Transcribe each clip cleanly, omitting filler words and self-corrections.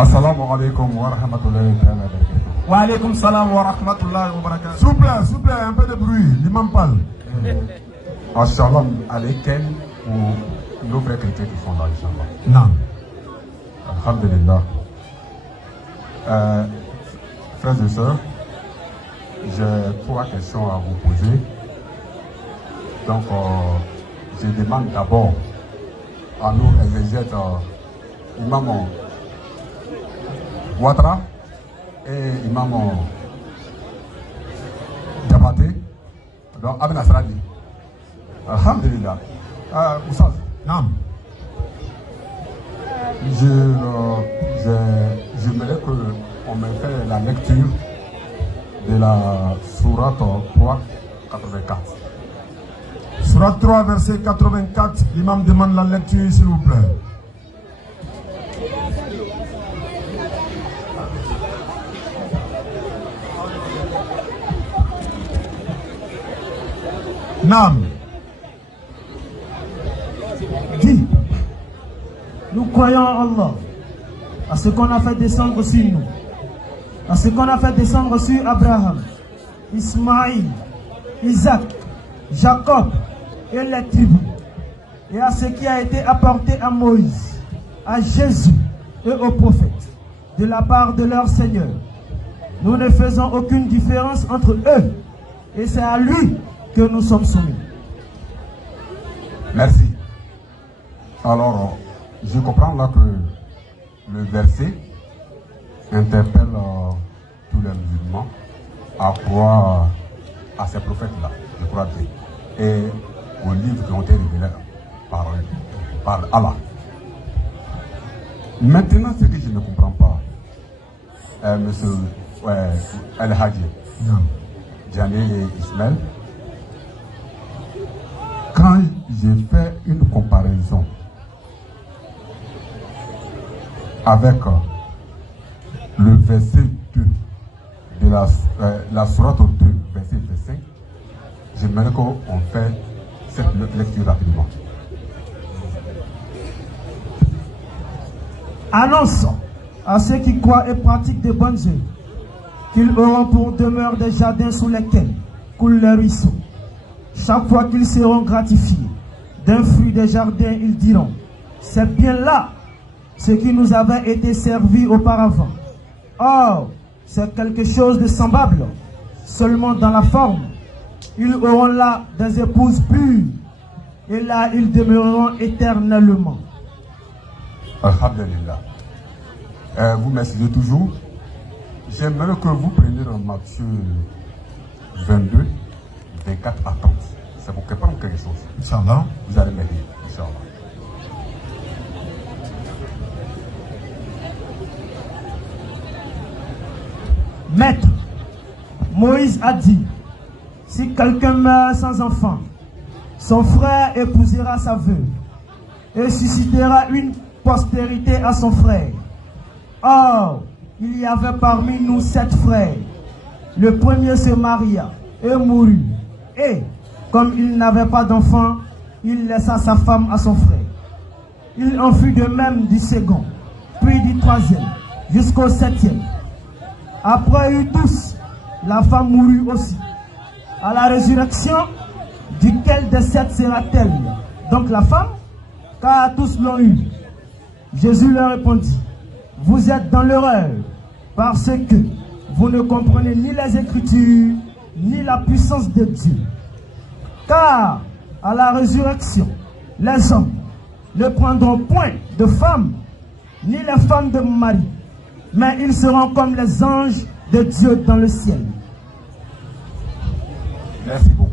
Assalamu alaikum wa rahmatullahi wa barakatuh. Wa alaikum salam wa rahmatullahi wa barakatuh. S'il vous plaît, un peu de bruit, l'imam parle. Assalamu alaikum ou nos frères chrétiens qui sont là, Inch'Allah. Non. Alhamdulillah. Frères et sœurs, j'ai 3 questions à vous poser. Donc, je demande d'abord à nous, exégètes, Imam Ouattara et Imam Diabaté, donc Abn Asradi. Alhamdulillah. Oussaz. Non. J'aimerais qu'on me fait la lecture de la Sourate 3, 84. Sourate 3, verset 84. L'imam demande la lecture, s'il vous plaît. Nam. Dis, nous croyons en Allah, à ce qu'on a fait descendre sur nous, à ce qu'on a fait descendre sur Abraham, Ismaïl, Isaac, Jacob et les tribus, et à ce qui a été apporté à Moïse, à Jésus et aux prophètes, de la part de leur Seigneur. Nous ne faisons aucune différence entre eux, et c'est à lui que nous sommes soumis. Merci. Alors, je comprends là que le verset interpelle tous les musulmans à croire à ces prophètes-là, je crois bien, et aux livres qui ont été révélés par Allah. Maintenant, ce que je ne comprends pas, monsieur El-Hadji, Djani et Ismaël, quand j'ai fait une comparaison avec le verset 2 de la Sourate 2, verset 25, j'aimerais qu'on fait cette lecture rapidement. Annonce à ceux qui croient et pratiquent de bonnes œuvres qu'ils auront pour demeure des jardins sous lesquels coulent les ruisseaux. Chaque fois qu'ils seront gratifiés d'un fruit des jardins, ils diront: c'est bien là ce qui nous avait été servi auparavant. Or, c'est quelque chose de semblable, seulement dans la forme. Ils auront là des épouses pures, et là ils demeureront éternellement. Alhamdulillah. Vous m'excusez toujours. J'aimerais que vous preniez dans Matthieu 22, 24 à 30. C'est pour comprendre quelque chose. Inch'Allah. Vous allez m'aider, Inch'Allah. Maître, Moïse a dit: si quelqu'un meurt sans enfant, son frère épousera sa veuve et suscitera une postérité à son frère. Or, il y avait parmi nous 7 frères. Le premier se maria et mourut. Et, comme il n'avait pas d'enfant, il laissa sa femme à son frère. Il en fut de même du second, puis du troisième, jusqu'au 7e. Après eux tous, la femme mourut aussi. À la résurrection, duquel des 7 sera-t-elle? Donc la femme, car tous l'ont eu. Jésus leur répondit: vous êtes dans l'erreur, parce que vous ne comprenez ni les Écritures, ni la puissance de Dieu. Car à la résurrection, les hommes ne prendront point de femmes, ni les femmes de mari, mais ils seront comme les anges de Dieu dans le ciel. Merci beaucoup.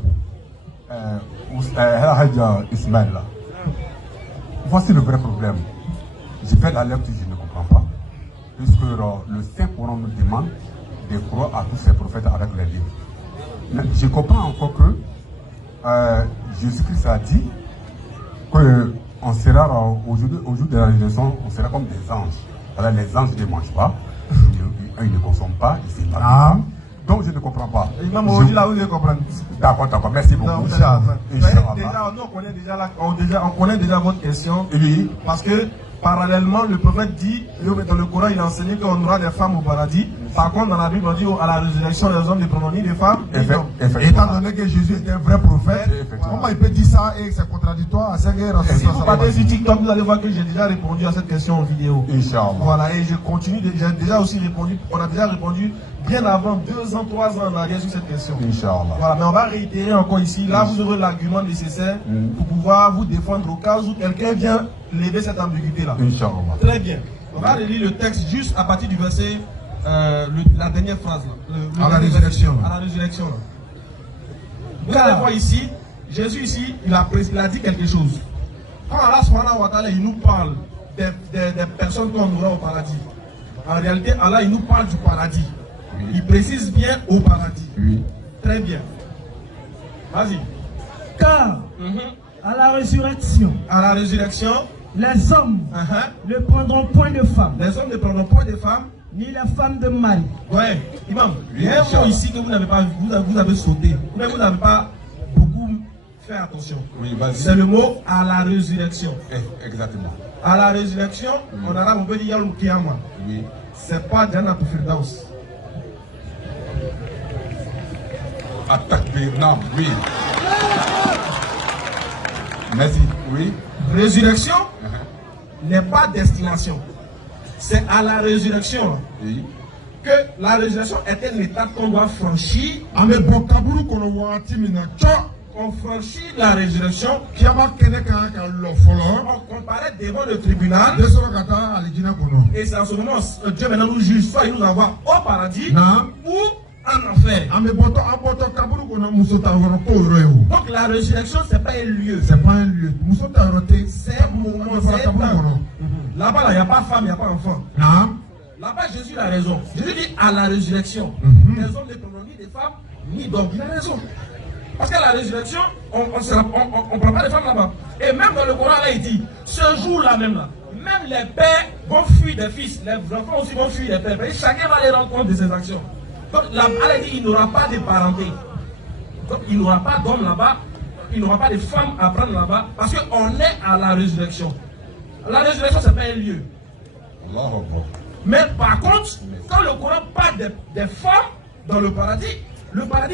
Ismaël, voici le vrai problème. J'ai fait la lecture, je ne comprends pas. Puisque le Saint-Coran nous demande de croire à tous ces prophètes avec les livres. Mais je comprends encore que Jésus-Christ a dit qu'on sera au jour de la résurrection, on sera comme des anges. Alors les anges ne mangent pas, ils ne consomment pas, ils ne savent pas. Donc je ne comprends pas. Imam Oji, là, vous comprenez. D'accord, merci beaucoup. Déjà, on connaît déjà votre question. Oui. Parce que parallèlement, le prophète dit, dans le Coran, il a enseigné qu'on aura des femmes au paradis. Par contre, dans la Bible, on dit à la résurrection, les hommes ne prendront ni des femmes, ni des hommes. Étant donné que Jésus était un vrai prophèt, comment il peut dire ça et c'est contradictoire à ce que si vous partez sur TikTok, vous allez voir que j'ai déjà répondu à cette question en vidéo. Inch'Allah. Voilà, et je continue, j'ai déjà aussi répondu, on a déjà répondu bien avant 2 ans, 3 ans en arrière sur cette question. Inch'Allah. Voilà, mais on va réitérer encore ici. Là, vous aurez l'argument nécessaire pour pouvoir vous défendre au cas où quelqu'un vient lever cette ambiguïté-là. Inch'Allah. Très bien. On va relire le texte juste à partir du verset, la dernière phrase. Là, à la résurrection. À la résurrection. Là. Vous allez voir ici, Jésus ici, il a dit quelque chose. Quand Allah subhanahu wa ta'ala, il nous parle des personnes qu'on aura au paradis. En réalité, Allah, il nous parle du paradis. Oui. Il précise bien au paradis. Oui. Très bien. Vas-y. Car à la résurrection, les hommes ne prendront point de femmes. Les hommes ne prendront point de femmes. Ni les femmes de mari. Ouais, Imam, il y a un mot ici que vous n'avez pas, vous avez sauté. Mais vous n'avez pas beaucoup fait attention. Oui, c'est le mot à la résurrection. Exactement. À la résurrection, en arabe on peut dire Yawm Qiyamah. Oui. C'est pas Jannat Firdaus. At-Takbir, non, oui. Merci, oui. Résurrection n'est pas destination. C'est à la résurrection que la résurrection est une étape qu'on doit franchir. On franchit la résurrection. On comparaît devant le tribunal. Et c'est en ce moment Dieu maintenant nous juge. Soit il nous envoie au paradis ou en enfer. Donc la résurrection, c'est pas un lieu. C'est pas un lieu. C'est un moment. Là-bas, il n'y a pas femme, il n'y a pas enfant. Là-bas, Jésus a raison. Jésus dit à la résurrection. Les hommes ne prendront ni des femmes, ni d'hommes. Il a raison. Parce qu'à la résurrection, on ne prend pas de femmes là-bas. Et même dans le Coran, là, il dit, ce jour-là même, là, même les pères vont fuir des fils. Les enfants aussi vont fuir des pères. Et chacun va les rendre compte de ses actions. Donc, là, elle dit, il n'aura pas de parenté. Donc, il n'aura pas d'hommes là-bas. Il n'aura pas de femmes à prendre là-bas. Parce qu'on est à la résurrection. La résurrection, ce n'est pas un lieu. Mais par contre, quand le Coran parle des femmes dans le paradis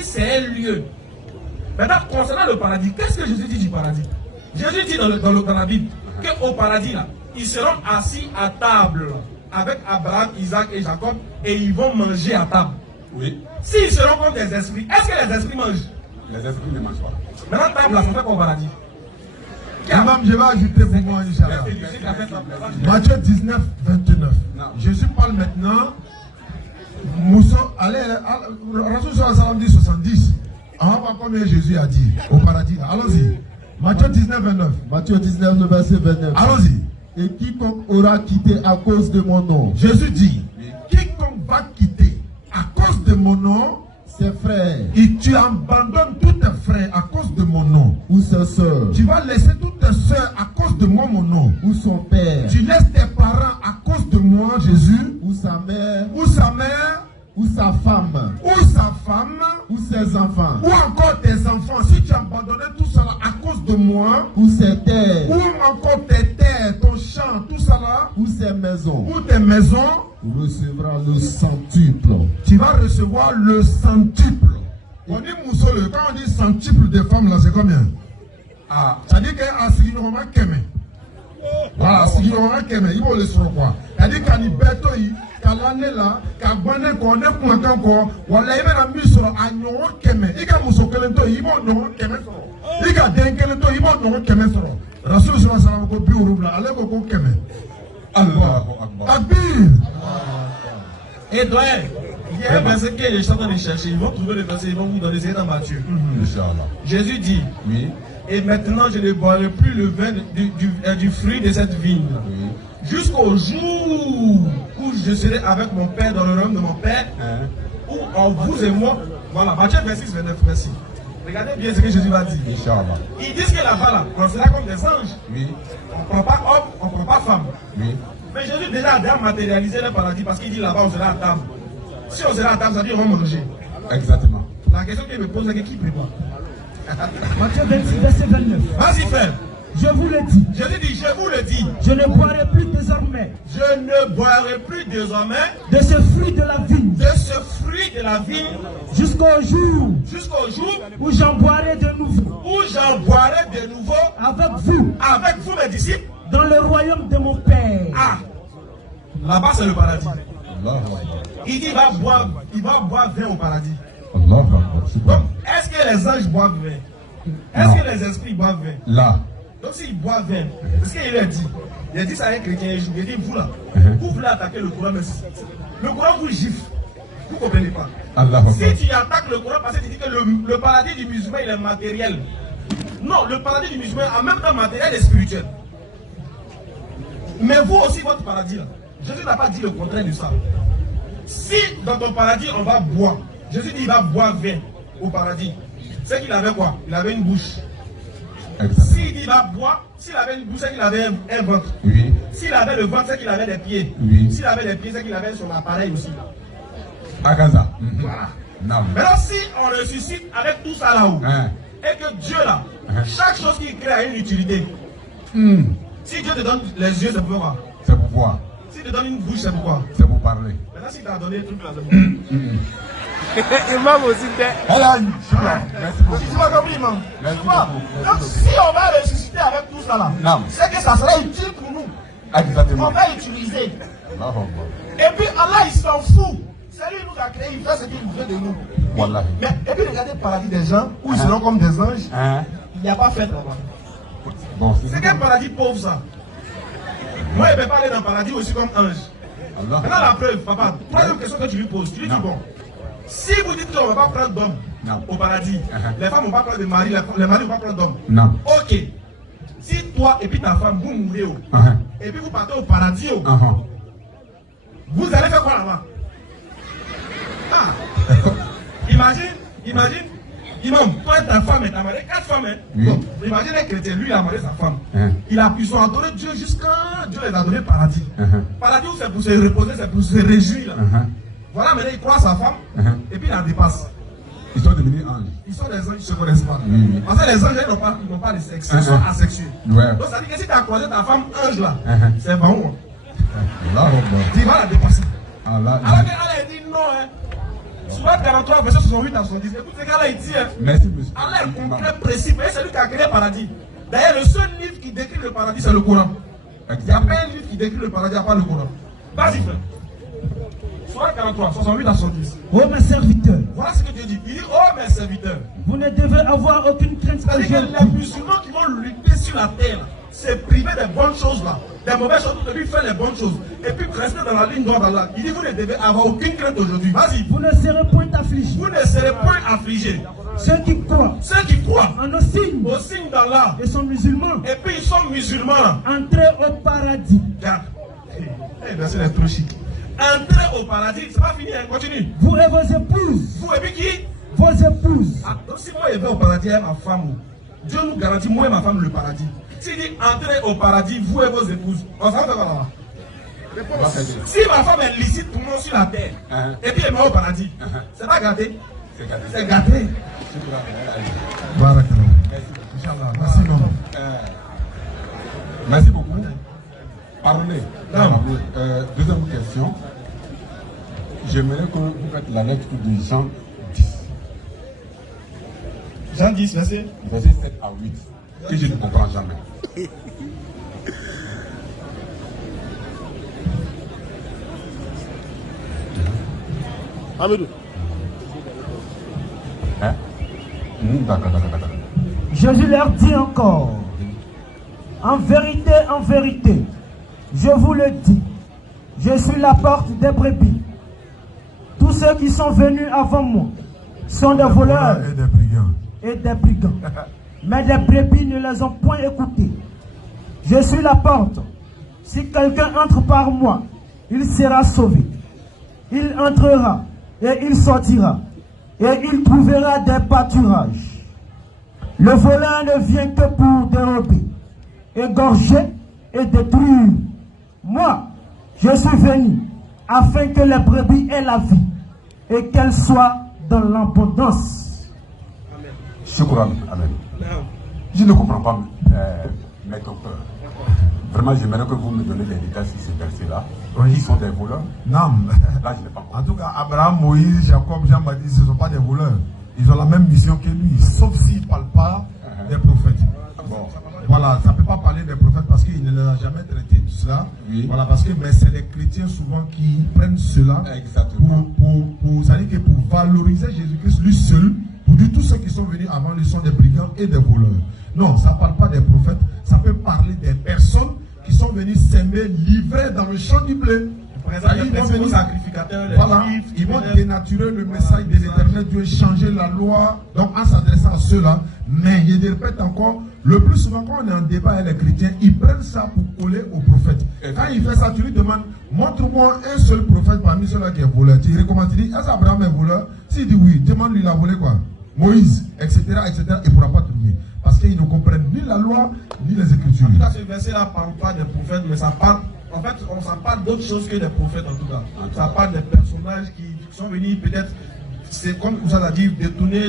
c'est un lieu. Maintenant, concernant le paradis, qu'est-ce que Jésus dit du paradis? Jésus dit dans la Bible qu'au paradis, là, ils seront assis à table là, avec Abraham, Isaac et Jacob et ils vont manger à table. Oui. S'ils seront comme des esprits, est-ce que les esprits mangent? Les esprits ne mangent pas. Maintenant, table, là, ça fait qu'au paradis. Imam, je vais ajouter pour moi, Inch'Allah. Matthieu 19, 29. Jésus parle maintenant. Moussa, allez, Rasul sallam dit 70. On va voir combien Jésus a dit au paradis. Allons-y. Matthieu 19, 29. Matthieu 19, le verset 29. Allons-y. Et quiconque aura quitté à cause de mon nom. Jésus dit, quiconque va quitter à cause de mon nom, ses frères, et tu abandonnes tous tes frères à cause de mon nom, ou ses soeurs, tu vas laisser toutes tes soeurs à cause de moi, mon nom, ou son père, tu laisses tes parents à cause de moi, Jésus, ou sa mère, ou sa femme, ou ses enfants, ou encore tes enfants, si tu abandonnes tout cela à cause de moi, ou ses terres, ou encore tes terres, ton champ, tout cela, ou ses maisons, ou tes maisons, tu recevras le centuple. Tu vas recevoir le centuple. On dit moussole, quand on dit centuple de femmes là, c'est combien? Ah, ça dit qu'à Signorama Keme. Voilà, Signorama Keme, il va le sur quoi? Ça dit qu'à Nibeto, qu'à l'année là, qu'à Bane, qu'on est pour un encore, voilà, il va la mise sur un Noro Keme. Il va mousso Kelento, il va Noro Keme sur. Il va Denkelento, il va Noro Keme sur. Rasul sur la salam, ko bi urubla, allez, ko Keme. Allah Akbar. Et doyen, il y a un verset que les gens sont en train de chercher. Ils vont trouver le verset, ils vont vous donner, c'est dans Matthieu. Jésus dit, oui. Et maintenant je ne boirai plus le vin du fruit de cette vigne. Oui. Jusqu'au jour où je serai avec mon Père dans le royaume de mon Père, où en vous et moi, voilà, Matthieu 26, 29, merci. Regardez bien ce que Jésus va dire. Ils disent que là-bas, là, on sera comme des anges. Oui. On ne prend pas homme, on ne prend pas femme. Oui. Mais Jésus déjà a matérialisé le paradis parce qu'il dit là-bas on sera à table. Si on sera à table, ça veut dire on va manger. Exactement. La question qu'il me pose, c'est qui prépare? Matthieu 26, verset 29. Vas-y frère. Je vous le dis. Jésus dit, je vous le dis. Je ne boirai plus désormais. Je ne boirai plus désormais de ce fruit de la vigne. De ce fruit de la vigne. Jusqu'au jour. Jusqu'au jour. Où j'en boirai de nouveau. Où j'en boirai de nouveau. Avec vous. Avec vous, mes disciples. Dans le royaume de mon Père. Ah. Là-bas, c'est le paradis. Il dit, il va boire vin au paradis. Donc, est-ce que les anges boivent vin? Est-ce que les esprits boivent vin? Là. Donc, s'ils boivent vin, est-ce qu'il a dit? Il a dit ça à un chrétien un jour. Il a dit, vous là, vous voulez attaquer le Coran, mais le Coran vous gifle. Vous ne comprenez pas. Si tu attaques le Coran parce que tu dis que le paradis du musulman, il est matériel. Non, le paradis du musulman, en même temps matériel et spirituel. Mais vous aussi, votre paradis là, Jésus n'a pas dit le contraire de ça. Si dans ton paradis, on va boire, Jésus dit il va boire vin au paradis. C'est qu'il avait quoi? Il avait une bouche. S'il dit il va boire, s'il avait une bouche, c'est qu'il avait un ventre. Oui. S'il avait le ventre, c'est qu'il avait des pieds. Oui. S'il avait des pieds, c'est qu'il avait son appareil aussi. À Gaza. Voilà. Non. Maintenant, si on ressuscite avec tout ça là-haut, et que Dieu là, chaque chose qu'il crée a une utilité. Si Dieu te donne les yeux, c'est pour quoi? C'est pour voir. S'il te donne une bouche, c'est pour quoi? C'est pour parler. Maintenant, s'il t'a donné un truc là, Imam aussi fait. Merci beaucoup. Tu m'as compris, Imam? Merci beaucoup. Donc, si on va ressusciter avec tout ça là, c'est que ça sera utile pour nous. Exactement. On va utiliser. Et puis Allah, il s'en fout. C'est lui qui nous a créé, il fait ce qu'il veut de nous. Voilà. Mais, et puis regardez le paradis des gens, où ils seront comme des anges. Il n'y a pas fait là-bas. Bon, c'est quel paradis pauvre ça? Moi, il ne peut pas aller dans le paradis aussi comme ange. Maintenant, la preuve, papa, troisième question que tu lui poses, tu lui dis bon, si vous dites qu'on ne va pas prendre d'hommes au paradis, les femmes ne vont pas prendre de mari, les maris ne vont pas prendre d'hommes. Non. Ok. Si toi et puis ta femme, vous mourrez, et puis vous partez au paradis, vous allez faire quoi là-bas? Imagine, Imam, toi et ta femme, tu as marié 4 femmes. Bon, imagine un chrétien, lui il a marié sa femme. Ils ont adoré Dieu jusqu'à Dieu les a donné le paradis. Paradis, c'est pour se reposer, c'est pour se réjouir. Voilà, maintenant il croit sa femme, et puis il la dépasse. Ils sont devenus anges. Ils sont des anges, ils ne se connaissent pas. Parce que les anges, ils n'ont pas de sexe, ils sont asexués. Donc ça veut dire que si tu as croisé ta femme ange là, c'est bon. Tu vas la dépasser. Alors qu'Allah dit non, Surat 43, verset 68 à 70. Écoute ce qu'Allah dit. Merci, monsieur. Allah est concret, précis. Et c'est lui qui a créé le paradis. D'ailleurs, le seul livre qui décrit le paradis, c'est le Coran. Il n'y a pas un livre qui décrit le paradis à part le Coran. Vas-y, frère. Surat 43, 68 à 70. Oh mes serviteurs. Voilà ce que Dieu dit. Il dit, oh mes serviteurs. Vous ne devez avoir aucune crainte. C'est-à-dire que les musulmans qui vont lutter sur la terre, c'est priver des bonnes choses là, des mauvaises choses, et puis faire les bonnes choses. Et puis rester dans la ligne droite d'Allah. Il dit, vous ne devez avoir aucune crainte aujourd'hui. Vas-y. Vous ne serez point affligés. Vous ne serez point affligés. Ceux qui croient. Ceux qui croient. En nos signes. Au signe d'Allah. Ils sont musulmans. Et puis ils sont musulmans. Entrez au paradis. Regarde. Verset est trop chic. Entrez au paradis. C'est pas fini, hein. Continue. Vous et vos épouses. Vous et puis qui? Vos épouses. Ah, donc si moi je vais au paradis et ma femme, Dieu nous garantit, moi et ma femme, le paradis. S'il dit entrez au paradis, vous et vos épouses, on s'en fait quoi là-bas? Si ma femme est licite, tout le monde sur la terre, et puis elle va au paradis, c'est pas gâté? C'est gâté. Merci beaucoup. Merci beaucoup. Parlez. Deuxième question. J'aimerais que vous faites la lecture de Jean 10. Jean 10, verset 7 à 8. Que je ne comprends jamais. Amédou. D'accord. Jésus leur dit encore, en vérité, je vous le dis, je suis la porte des brebis. Tous ceux qui sont venus avant moi sont des voleurs et des brigands. Mais les brebis ne les ont point écoutés. Je suis la porte. Si quelqu'un entre par moi, il sera sauvé. Il entrera et il sortira. Et il trouvera des pâturages. Le voleur ne vient que pour dérober, égorger et détruire. Moi, je suis venu afin que les brebis aient la vie et qu'elles soient dans l'abondance. Shukran. Amen. Je ne comprends pas, Mais docteur, vraiment, j'aimerais que vous me donniez des détails sur ces versets-là. Oui. Qui sont des voleurs? Non. Là, je n'ai pas compris. En tout cas, Abraham, Moïse, Jacob, Jean-Baptiste, ce ne sont pas des voleurs. Ils ont la même mission que lui, sauf s'ils ne parlent pas des prophètes. Bon. Voilà, ça ne peut pas parler des prophètes parce qu'il ne les a jamais traités de cela. Oui. Voilà, parce que c'est les chrétiens souvent qui prennent cela Exactement. ça veut dire que pour valoriser Jésus-Christ lui seul, pour dire tous ceux qui sont venus avant lui sont des brigands et des voleurs. Non, ça ne parle pas des prophètes, ça peut parler des personnes qui sont venues s'aimer, livrées dans le champ du blé. Ils vont venir sacrificateurs, voilà, ils vont dénaturer le message de l'éternel Dieu, changer la loi, donc en s'adressant à ceux-là. Mais je répète encore, le plus souvent quand on est en débat avec les chrétiens, ils prennent ça pour coller aux prophètes. Quand il fait ça, tu lui demandes, montre-moi un seul prophète parmi ceux-là qui est voleur. Tu recommandes, tu dis, est-ce qu'Abraham est voleur? S'il dit oui, demande-lui, il a volé quoi? Moïse, etc., etc., il ne pourra pas trouver. Parce qu'ils ne comprennent ni la loi, ni les Écritures. En tout cas, ce verset-là ne parle pas des prophètes, mais ça parle. En fait, ça parle d'autre chose que des prophètes en tout cas. Ça parle des personnages qui sont venus peut-être, c'est comme vous avez dit, détourner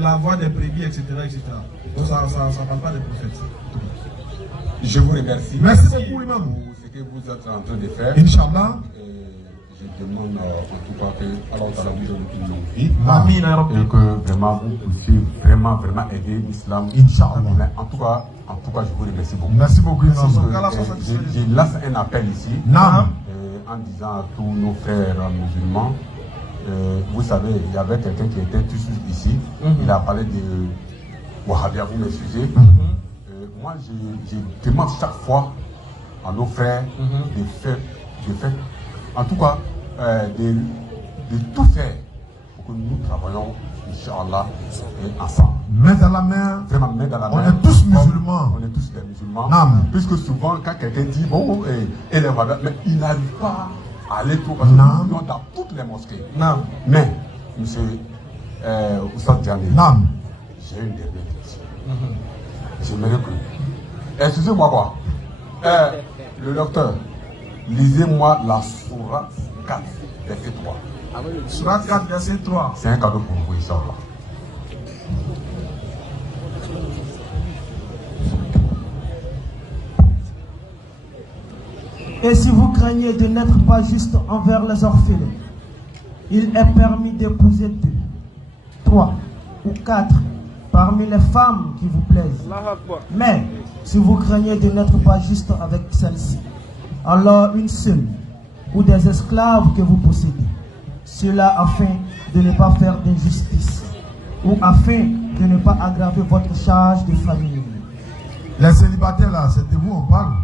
la voix des brebis, etc., etc. Donc ça ne parle pas des prophètes. Je vous remercie. Merci beaucoup, Imam. Pour ce que vous êtes en train de faire. Inch'Allah. Je demande en tout cas que Allah vous donne une longue vie. Amin. Et que vraiment vous puissiez vraiment aider l'islam. Inch'Allah. En tout cas, je vous remercie beaucoup. Merci beaucoup, Imam. Je lance un appel ici en disant à tous nos frères musulmans, vous savez, il y avait quelqu'un qui était tout de suite ici, il a parlé de Wahhabia, vous m'excusez. Moi, je demande chaque fois à nos frères de faire, en tout cas, de tout faire pour que nous travaillons, Inch'Allah, ensemble. Main dans la main. Vraiment, main dans la main. On est tous musulmans. On est tous des musulmans. Non. Puisque souvent, quand quelqu'un dit, bon, et les Wahhabis, mais il n'arrive pas à aller tout, parce que nous sommes dans toutes les mosquées. Non. Mais, monsieur Oussad Diané, j'ai une dernière question. J'aimerais que. Excusez-moi quoi. Le docteur, lisez-moi la sourate 4, verset 3. Sourate 4, verset 3. C'est un cadeau pour vous, Inch'Allah. Et si vous craignez de n'être pas juste envers les orphelins, il est permis d'épouser 2, 3 ou 4 parmi les femmes qui vous plaisent. Mais si vous craignez de n'être pas juste avec celle-ci, alors une seule ou des esclaves que vous possédez. Cela afin de ne pas faire d'injustice ou afin de ne pas aggraver votre charge de famille. Les célibataires là, c'est de vous on parle.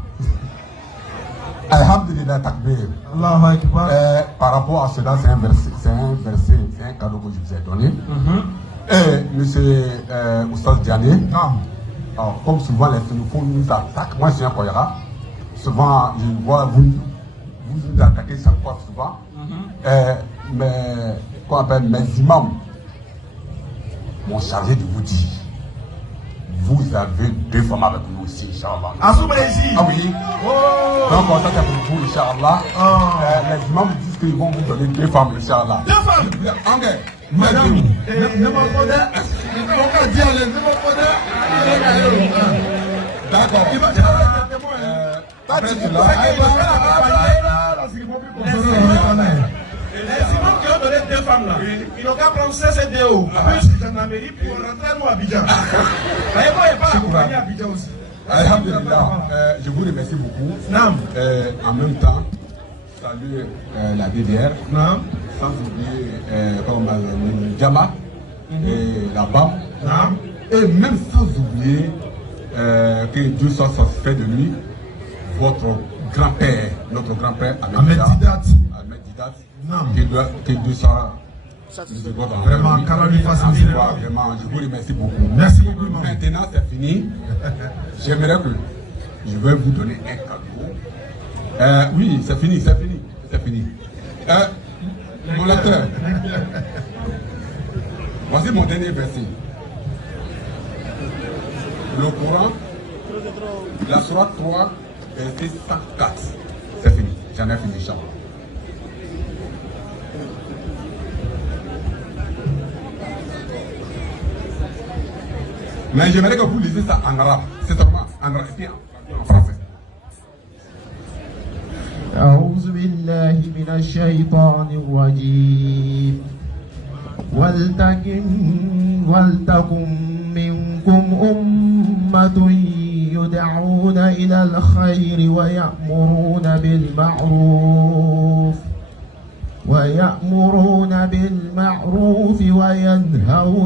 Alhamdulillah takbir. Allahu Akbar. Par rapport à cela, c'est un cadeau que je vous ai donné. Et monsieur Oussad Diané, comme souvent les Sénéfons nous attaquent, moi je suis un Koyara, souvent je vois vous nous attaquez chaque fois souvent. Mais qu'on appelle mes imams m'ont chargé de vous dire, vous avez 2 femmes avec nous aussi, Inch'Allah. Ah oui. Donc ça c'est pour vous, Inch'Allah. Les imams disent qu'ils vont vous donner 2 femmes, Inch'Allah. 2 femmes. Ok. Madame, ne m'en connais. On va dire les ne m'en connais. D'accord. Il va dire les imams qui ont donné 2 femmes là, ils n'ont qu'à prendre CCDO, plus gendarmerie pour rentrer à Abidjan. Voyez-moi, il n'y a pas accompagné à Abidjan aussi. Alhamdulillah, je vous remercie beaucoup. En même temps, saluer la DDR, sans oublier comme Djama et la BAM, et même sans oublier que Dieu soit satisfait de lui, votre grand-père, notre grand-père Ahmed Didat, que Dieu soit vraiment, qu'Allah lui fasse miséricorde. Vraiment, je vous remercie beaucoup. Merci beaucoup. Maintenant, c'est fini. J'aimerais que je vais vous donner un cadeau. Oui, c'est fini, c'est fini, c'est fini. Mon lecteur, voici mon dernier verset. Le Coran, la sourate 3, verset 104. C'est fini, j'en ai fini, Inch'Allah. Mais j'aimerais que vous lisiez ça en arabe. C'est seulement en arabe et en français. بالله من الشيطان الرجيم ولتكن منكم أمة يدعون إلى الخير ويأمرون بالمعروف وينهون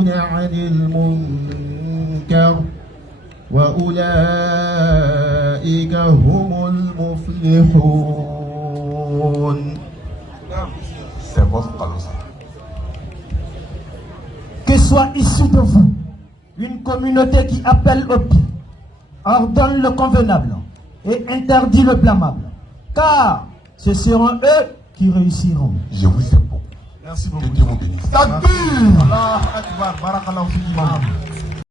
عن المنكر وأولئك هم المفلحون. C'est votre parole. Que soit issue de vous une communauté qui appelle au bien, ordonne le convenable et interdit le blâmable, car ce seront eux qui réussiront. Je vous aime beaucoup. Merci beaucoup. Que Dieu vous bénisse. Allah Akbar, barakallahu fikum.